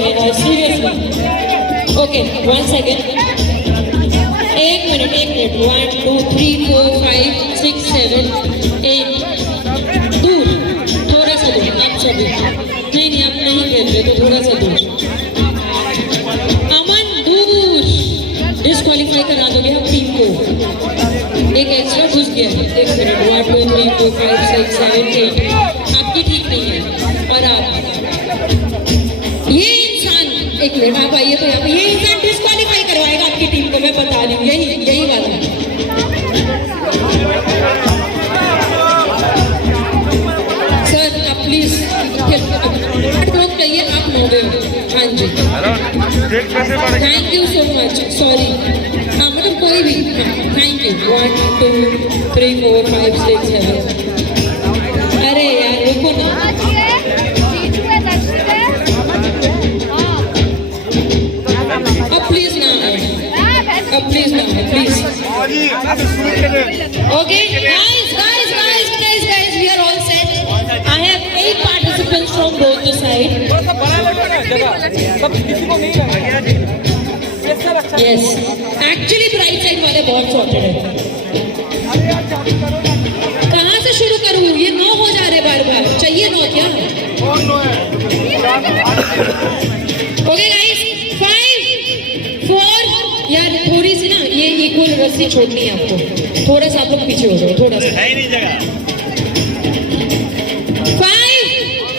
है यार, seriously. Okay, 1 सेकेंड, 1 मिनट 1 2 3 4 5 6 7 8, दूर, थोड़ा सा दूर आप सभी। नहीं आप नहीं खेल रहे तो थोड़ा सा दूर। अमन दूर, डिस्क्वालीफाई करा दोगे हम टीम को। एक एक्स्ट्रा घुस गया है। 1 मिनट, 1 2 3 4 5 6 7 8, आपकी ठीक नहीं है। और आप ये इंसान, एक मिनट आप आइए तो यहाँ पे, ये इंसान डिस्क्वालीफाई करवाएगा आपकी टीम को, मैं बता रही हूँ। यही वाला सर, आप प्लीज लोग कहिए आप नोवे हो। हाँ जी, thank you so much, sorry. हाँ मतलब कोई भी, थैंक यू। 1 2 3 4 5 6 7। अरे यार रुको ना, अब प्लीज ना आए, अब प्लीज ना आए, please. Okay guys, we are all set. I have 8 participants from both the side. Yes, actually right side वाले बहुत sorted है। कहाँ से शुरू करूँ? ये 9 हो जा रहे बार बार, चाहिए 9 क्या? ओके गाइस, 5 4, यार थोड़ी सी ना ये इक्वल रस्सी छोड़नी है आपको, थोड़ा सा आप लोग पीछे हो जाओ, थोड़ा सा है नहीं जगह। 5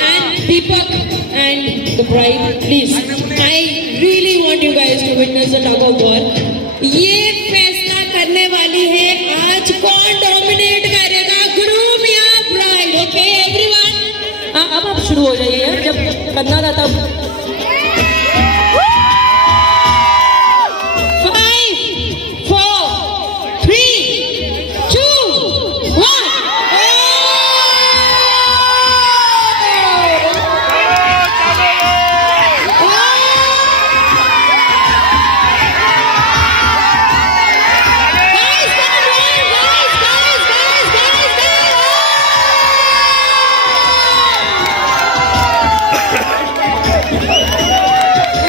and Deepak and the bride, please, I really want you guys to witness the tug of war. ये फैसला करने वाली है आज कौन डोमिनेट करेगा, ग्रूम या ब्राइड। ओके एवरीवन, अब आप शुरू हो जाइए, जब करना था तब